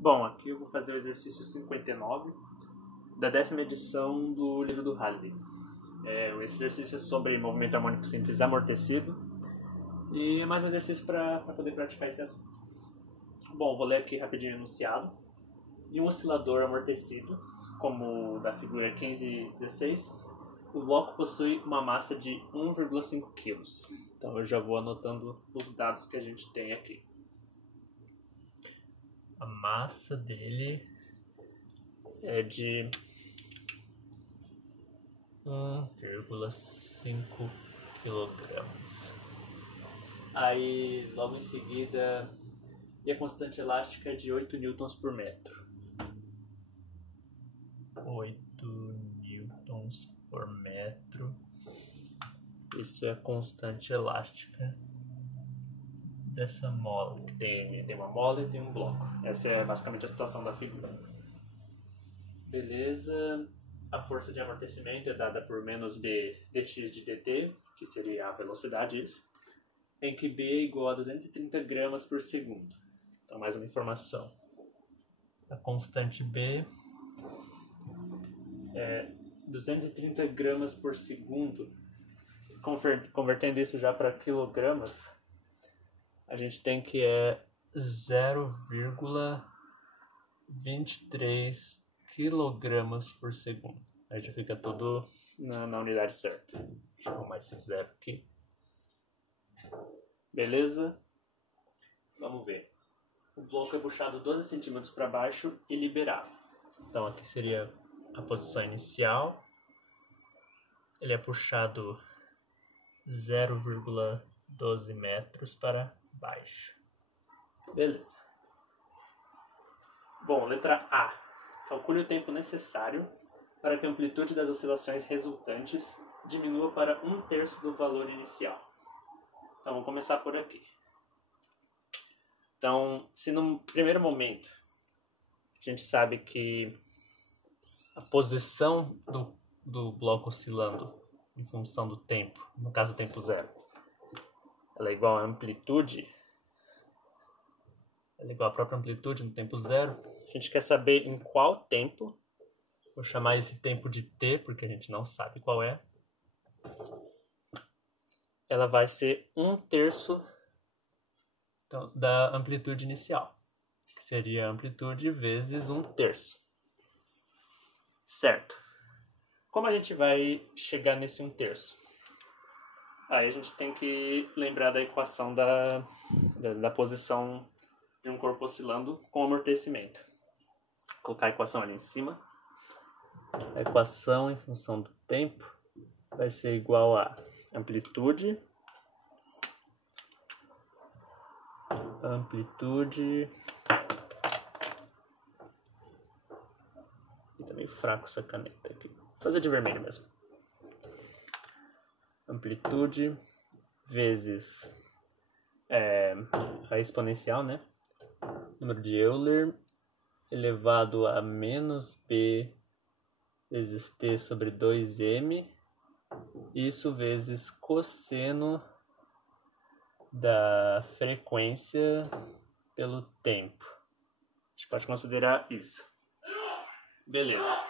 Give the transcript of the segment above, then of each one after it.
Bom, aqui eu vou fazer o exercício 59 da 10ª edição do livro do Halliday. Esse exercício é sobre movimento harmônico simples amortecido e é mais um exercício para poder praticar esse assunto. Bom, vou ler aqui rapidinho o enunciado. Em um oscilador amortecido, como o da figura 15 e 16, o bloco possui uma massa de 1,5 kg. Então eu já vou anotando os dados que a gente tem aqui. A massa dele é de 1,5 kg. Aí, logo em seguida, e a constante elástica é de 8 newtons por metro. 8 newtons por metro. Isso é a constante elástica dessa mola. Tem uma mola e tem um bloco. Essa é basicamente a situação da figura. Beleza. A força de amortecimento é dada por menos B dx de dt, que seria a velocidade, isso, em que B é igual a 230 gramas por segundo. Então, mais uma informação. A constante B é 230 gramas por segundo. Convertendo isso já para quilogramas, a gente tem que é 0,23 quilogramas por segundo. Aí já fica tudo na unidade certa. Deixa eu arrumar esse zero aqui. Beleza? Vamos ver. O bloco é puxado 12 centímetros para baixo e liberado. Então aqui seria a posição inicial. Ele é puxado 0,12 metros para baixo. Beleza. Bom, letra A. Calcule o tempo necessário para que a amplitude das oscilações resultantes diminua para 1/3 do valor inicial. Então, vamos começar por aqui. Então, se no primeiro momento a gente sabe que a posição do bloco oscilando em função do tempo, no caso o tempo zero, ela é igual à amplitude, ela é igual à própria amplitude no tempo zero. A gente quer saber em qual tempo, vou chamar esse tempo de t, porque a gente não sabe qual é, ela vai ser 1/3 da amplitude inicial, que seria a amplitude vezes 1/3. Certo. Como a gente vai chegar nesse 1/3? Aí a gente tem que lembrar da equação da posição de um corpo oscilando com amortecimento. Vou colocar a equação ali em cima. A equação em função do tempo vai ser igual a amplitude e tá meio fraco essa caneta aqui. Vou fazer de vermelho mesmo. Amplitude vezes a exponencial, né? Número de Euler elevado a menos b vezes t sobre 2m. Isso vezes cosseno da frequência pelo tempo. A gente pode considerar isso. Beleza.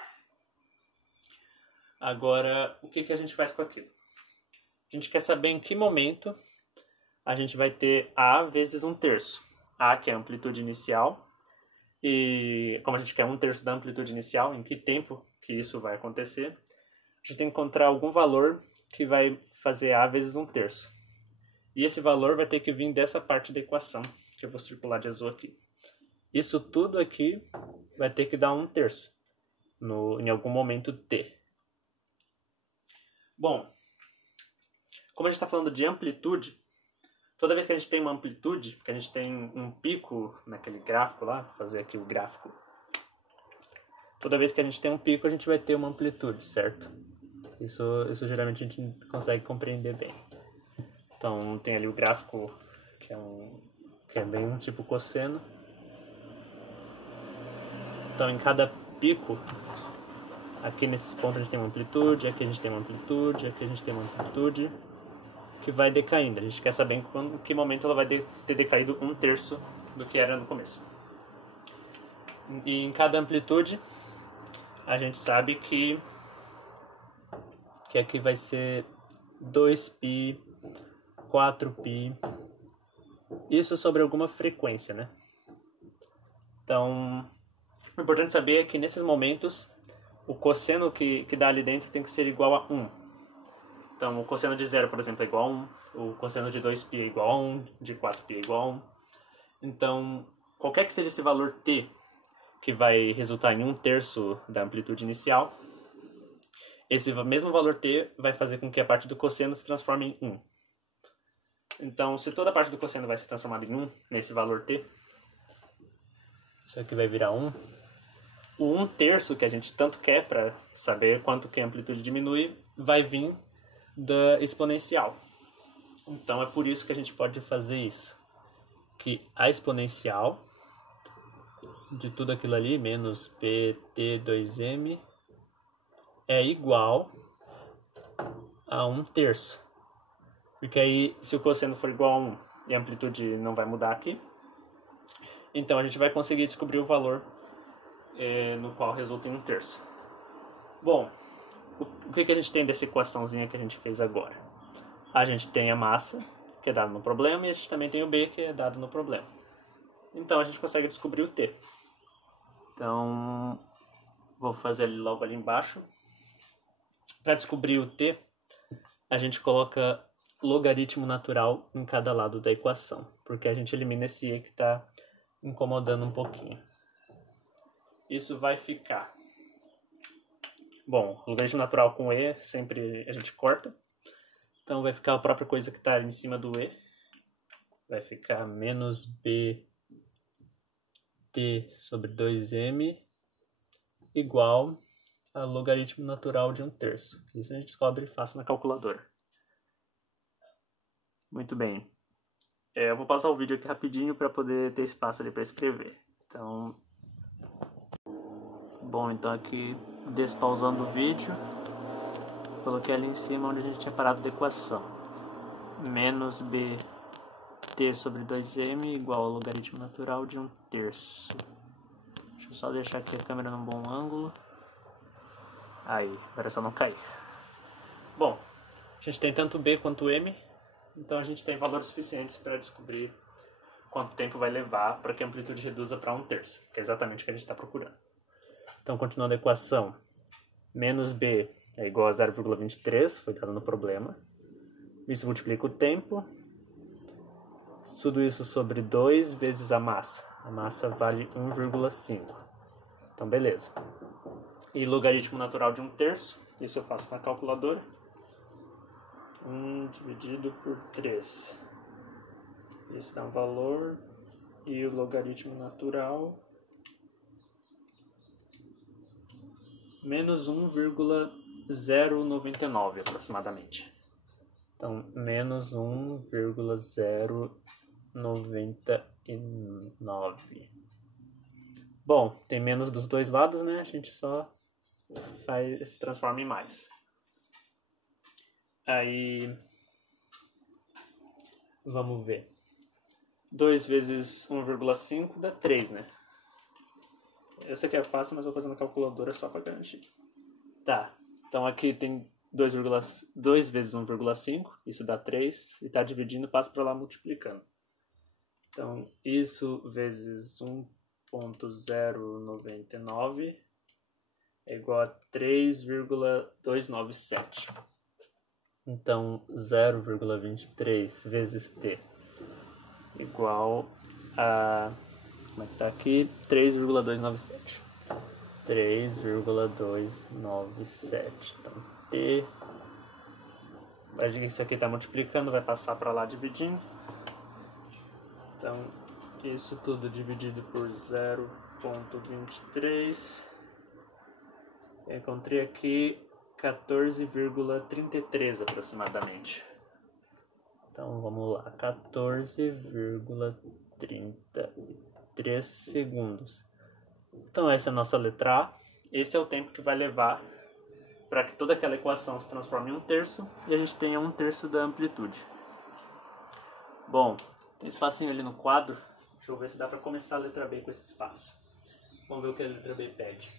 Agora, o que a gente faz com aquilo? A gente quer saber em que momento a gente vai ter A vezes 1/3. A, que é a amplitude inicial. E como a gente quer 1/3 da amplitude inicial, em que tempo que isso vai acontecer, a gente tem que encontrar algum valor que vai fazer A vezes 1/3. E esse valor vai ter que vir dessa parte da equação, que eu vou circular de azul aqui. Isso tudo aqui vai ter que dar 1/3 em algum momento t. Bom, como a gente está falando de amplitude, toda vez que a gente tem uma amplitude, porque a gente tem um pico naquele gráfico lá, vou fazer aqui o gráfico. Toda vez que a gente tem um pico, a gente vai ter uma amplitude, certo? Isso geralmente a gente consegue compreender bem. Então tem ali o gráfico que é bem um tipo cosseno. Então em cada pico, aqui nesse ponto a gente tem uma amplitude, aqui a gente tem uma amplitude, aqui a gente tem uma amplitude que vai decaindo. A gente quer saber em que momento ela vai ter decaído 1/3 do que era no começo. E em cada amplitude, a gente sabe que aqui vai ser 2π, 4π, isso sobre alguma frequência, né? Então, o importante saber é que nesses momentos, o cosseno que dá ali dentro tem que ser igual a 1. Então, o cosseno de 0, por exemplo, é igual a 1, o cosseno de 2π é igual a 1, de 4π é igual a 1. Então, qualquer que seja esse valor t, que vai resultar em 1/3 da amplitude inicial, esse mesmo valor t vai fazer com que a parte do cosseno se transforme em 1. Então, se toda a parte do cosseno vai ser transformada em 1, nesse valor t, isso aqui vai virar 1. O 1/3 que a gente tanto quer para saber quanto que a amplitude diminui, vai vir da exponencial. Então, é por isso que a gente pode fazer isso. Que a exponencial de tudo aquilo ali, menos pt2m, é igual a 1/3. Porque aí, se o cosseno for igual a 1 e a amplitude não vai mudar aqui, então a gente vai conseguir descobrir o valor no qual resulta em 1/3. Bom, o que a gente tem dessa equaçãozinha que a gente fez agora? A gente tem a massa, que é dado no problema, e a gente também tem o B, que é dado no problema. Então a gente consegue descobrir o T. Então, vou fazer ele logo ali embaixo. Para descobrir o T, a gente coloca logaritmo natural em cada lado da equação, porque a gente elimina esse E que está incomodando um pouquinho. Isso vai ficar... Bom, logaritmo natural com E sempre a gente corta. Então vai ficar a própria coisa que está em cima do E. Vai ficar menos bt sobre 2m igual a logaritmo natural de 1/3. Isso a gente descobre fácil na calculadora. Muito bem. Eu vou pausar o vídeo aqui rapidinho para poder ter espaço ali para escrever. Então... Bom, então aqui despausando o vídeo, coloquei ali em cima onde a gente tinha parado da equação. Menos bt sobre 2m igual ao logaritmo natural de 1/3. Deixa eu só deixar aqui a câmera num bom ângulo. Aí, agora é só não cair. Bom, a gente tem tanto b quanto m, então a gente tem valores suficientes para descobrir quanto tempo vai levar para que a amplitude reduza para 1/3, que é exatamente o que a gente está procurando. Então, continuando a equação, menos b é igual a 0,23, foi dado no problema. Isso multiplica o tempo. Tudo isso sobre 2 vezes a massa. A massa vale 1,5. Então, beleza. E logaritmo natural de 1/3, isso eu faço na calculadora. 1 dividido por 3. Isso dá um valor. E o logaritmo natural... menos 1,099 aproximadamente. Então, menos 1,099. Bom, tem menos dos dois lados, né? A gente só transforma em mais. Aí, vamos ver. 2 vezes 1,5 dá 3, né? Eu sei que é fácil, mas vou fazer na calculadora só para garantir. Tá, então aqui tem 2 vezes 1,5, isso dá 3, e está dividindo, passa para lá multiplicando. Então, isso vezes 1,099 é igual a 3,297. Então, 0,23 vezes t igual a... Como é que tá aqui? 3,297. 3,297. Então, T... Isso aqui está multiplicando, vai passar para lá dividindo. Então, isso tudo dividido por 0,23. Encontrei aqui 14,33 aproximadamente. Então, vamos lá. 14,33 segundos. Então, essa é a nossa letra A. Esse é o tempo que vai levar para que toda aquela equação se transforme em 1/3 e a gente tenha 1/3 da amplitude. Bom, tem espacinho ali no quadro. Deixa eu ver se dá para começar a letra B com esse espaço. Vamos ver o que a letra B pede.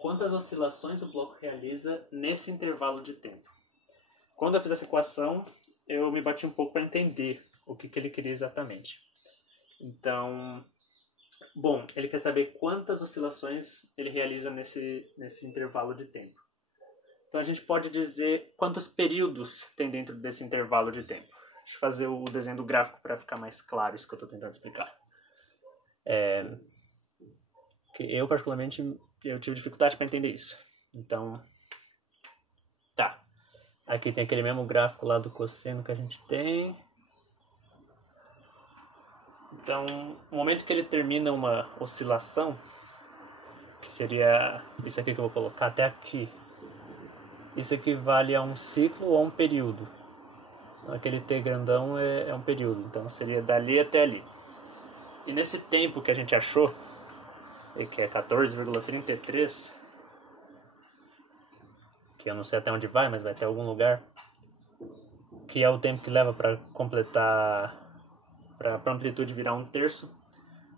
Quantas oscilações o bloco realiza nesse intervalo de tempo? Quando eu fiz essa equação, eu me bati um pouco para entender o que ele queria exatamente. Então, bom, ele quer saber quantas oscilações ele realiza nesse intervalo de tempo. Então a gente pode dizer quantos períodos tem dentro desse intervalo de tempo. Deixa eu fazer o desenho do gráfico para ficar mais claro isso que eu estou tentando explicar. Eu, particularmente, eu tive dificuldade para entender isso. Então, tá. Aqui tem aquele mesmo gráfico lá do cosseno que a gente tem. Então, no momento que ele termina uma oscilação, que seria isso aqui que eu vou colocar até aqui, isso equivale a um ciclo ou a um período. Aquele T grandão é um período, então seria dali até ali. E nesse tempo que a gente achou, que é 14,33, que eu não sei até onde vai, mas vai até algum lugar, que é o tempo que leva para completar, para a amplitude virar um terço.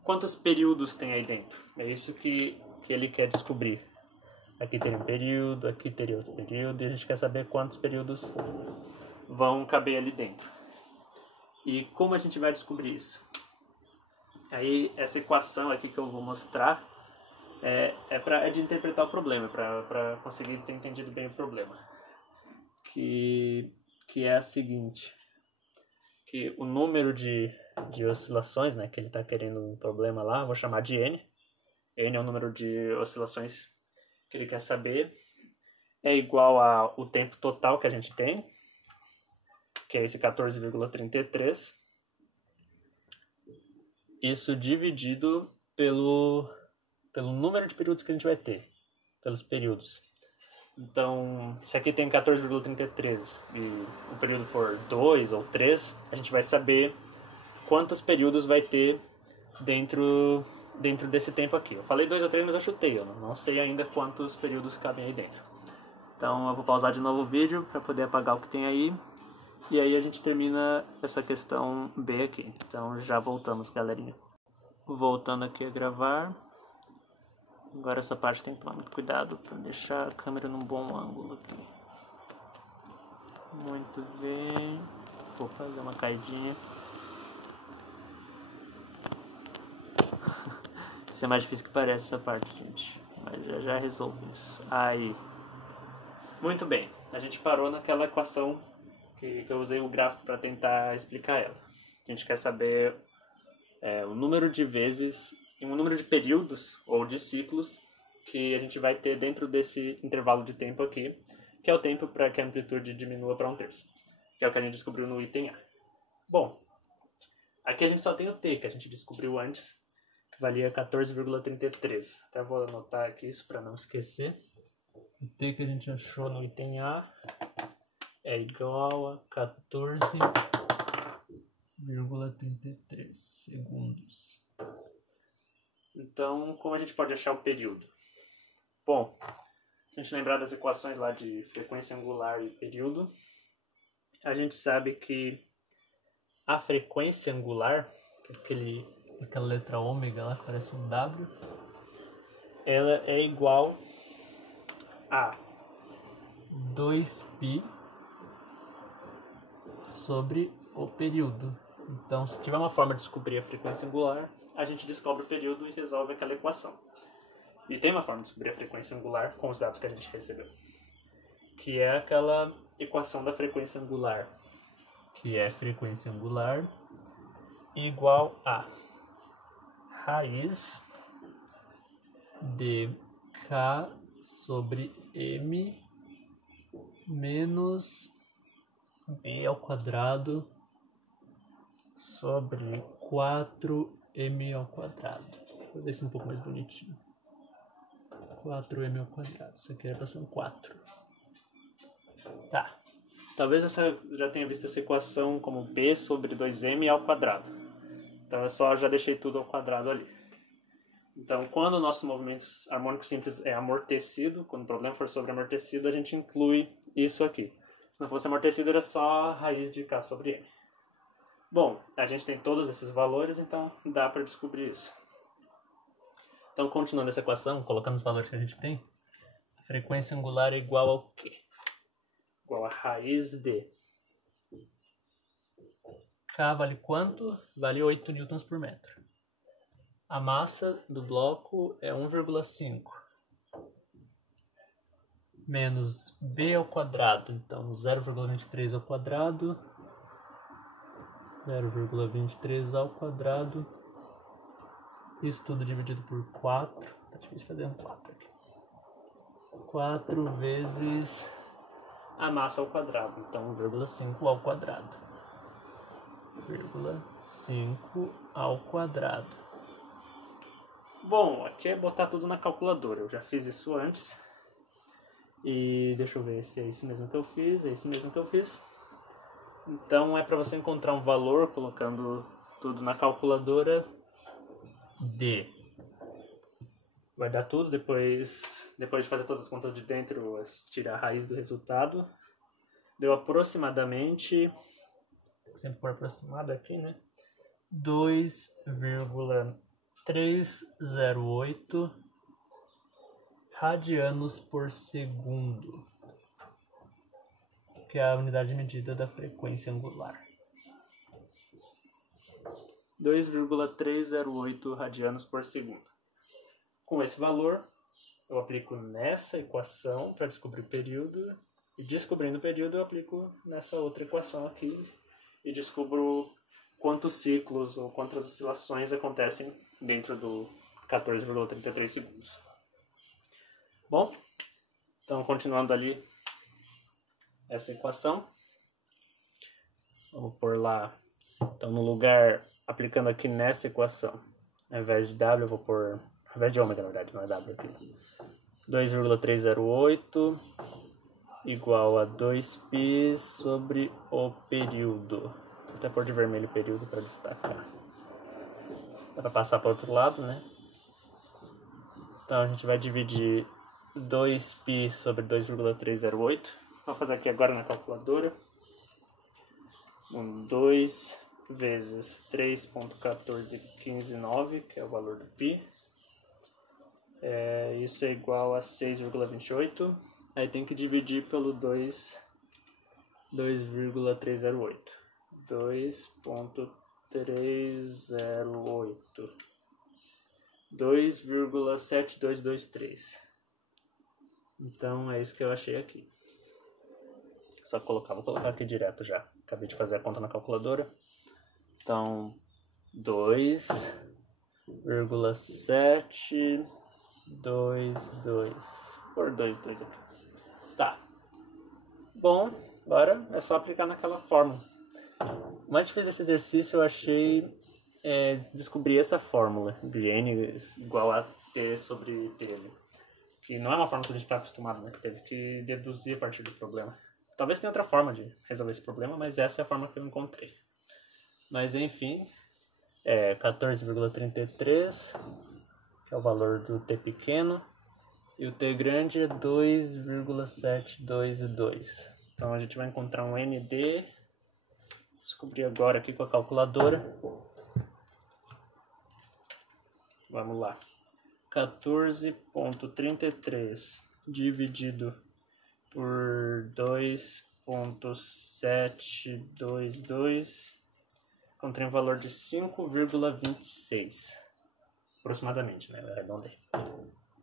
Quantos períodos tem aí dentro? É isso que ele quer descobrir. Aqui teria um período, aqui teria outro período, e a gente quer saber quantos períodos vão caber ali dentro. E como a gente vai descobrir isso? Aí essa equação aqui que eu vou mostrar é de interpretar o problema, para conseguir ter entendido bem o problema. Que é a seguinte, que o número de oscilações, né, que ele está querendo um problema lá, vou chamar de N. N é o número de oscilações que ele quer saber, é igual ao tempo total que a gente tem, que é esse 14,33. Isso dividido pelo número de períodos que a gente vai ter, pelos períodos. Então, se aqui tem 14,33 e o período for 2 ou 3, a gente vai saber quantos períodos vai ter dentro desse tempo aqui. Eu falei 2 ou 3, mas eu chutei, eu não sei ainda quantos períodos cabem aí dentro. Então eu vou pausar de novo o vídeo para poder apagar o que tem aí. E aí a gente termina essa questão B aqui. Então já voltamos, galerinha. Voltando aqui a gravar. Agora essa parte tem que tomar muito cuidado para deixar a câmera num bom ângulo aqui. Muito bem. Vou fazer uma caidinha. Isso é mais difícil que parece essa parte, gente. Mas já resolvo isso. Aí. Muito bem. A gente parou naquela equação que eu usei o gráfico para tentar explicar ela. A gente quer saber o número de vezes, o número de períodos ou de ciclos que a gente vai ter dentro desse intervalo de tempo aqui, que é o tempo para que a amplitude diminua para um terço, que é o que a gente descobriu no item A. Bom, aqui a gente só tem o T, que a gente descobriu antes, que valia 14,33. Até vou anotar aqui isso para não esquecer. O T que a gente achou no item A é igual a 14,33 segundos. Então, como a gente pode achar o período? Bom, se a gente lembrar das equações lá de frequência angular e período, a gente sabe que a frequência angular, que é aquela letra ômega lá que parece um W, ela é igual a 2π sobre o período. Então, se tiver uma forma de descobrir a frequência angular, a gente descobre o período e resolve aquela equação. E tem uma forma de descobrir a frequência angular com os dados que a gente recebeu, que é aquela equação da frequência angular, que é frequência angular igual a raiz de k sobre m menos b ao quadrado sobre 4m ao quadrado. Vou fazer isso um pouco mais bonitinho. 4m ao quadrado. Isso aqui era para ser um 4. Tá. Talvez você já tenha visto essa equação como b sobre 2m ao quadrado. Então eu só já deixei tudo ao quadrado ali. Então, quando o nosso movimento harmônico simples é amortecido, quando o problema for sobre amortecido, a gente inclui isso aqui. Se não fosse amortecido, era só a raiz de k sobre m. Bom, a gente tem todos esses valores, então dá para descobrir isso. Então, continuando essa equação, colocando os valores que a gente tem, a frequência angular é igual ao quê? Igual a raiz de K vale quanto? Vale 8 newtons por metro. A massa do bloco é 1,5 menos B ao quadrado, então 0,23 ao quadrado, 0,23 ao quadrado, isso tudo dividido por 4, tá difícil fazer um 4 aqui, 4 vezes a massa ao quadrado, então 1,5 ao quadrado, 1,5 ao quadrado. Bom, aqui é botar tudo na calculadora, eu já fiz isso antes. E deixa eu ver se é isso mesmo que eu fiz, é isso mesmo que eu fiz. Então é para você encontrar um valor colocando tudo na calculadora D. Vai dar tudo, depois de fazer todas as contas de dentro, tirar a raiz do resultado. Deu aproximadamente, sempre por aproximado aqui, né? 2,308 radianos por segundo, que é a unidade de medida da frequência angular. 2,308 radianos por segundo. Com esse valor, eu aplico nessa equação para descobrir o período, e descobrindo o período eu aplico nessa outra equação aqui e descubro quantos ciclos ou quantas oscilações acontecem dentro do 14,33 segundos. Bom, então continuando ali essa equação, vamos pôr lá, então no lugar, aplicando aqui nessa equação, ao invés de W eu vou pôr, ao invés de ômega na verdade, não é W aqui, 2,308 igual a 2π sobre o período, vou até pôr de vermelho o período para destacar, dá para passar para o outro lado, né? Então a gente vai dividir 2π sobre 2,308. Vou fazer aqui agora na calculadora. 2 vezes 3,14159, que é o valor do π. Isso é igual a 6,28. Aí tem que dividir pelo 2,308. 2,308. 2,7223. Então é isso que eu achei aqui. Só colocar, vou colocar aqui direto já. Acabei de fazer a conta na calculadora. Então 2,722. Por 22 aqui. Tá. Bom, agora é só aplicar naquela fórmula. Mas de fazer esse exercício eu achei descobrir essa fórmula de N igual a T sobre TL. Que não é uma forma que a gente está acostumado, né? Teve que deduzir a partir do problema. Talvez tenha outra forma de resolver esse problema, mas essa é a forma que eu encontrei. Mas enfim, 14,33, que é o valor do T pequeno, e o T grande é 2,722. Então a gente vai encontrar um ND, descobri agora aqui com a calculadora. Vamos lá. 14,33 dividido por 2,722 encontrei um valor de 5,26 aproximadamente, né? Eu arredondei.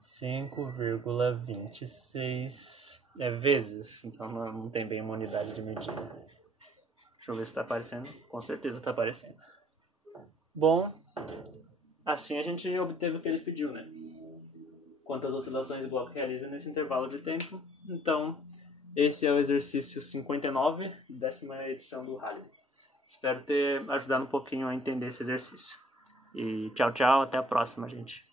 5,26 vezes, então não tem bem uma unidade de medida. Deixa eu ver se está aparecendo. Com certeza está aparecendo. Bom, assim a gente obteve o que ele pediu, né? Quantas oscilações o bloco realiza nesse intervalo de tempo. Então, esse é o exercício 59, 10ª edição do Halliday. Espero ter ajudado um pouquinho a entender esse exercício. E tchau, tchau, até a próxima, gente.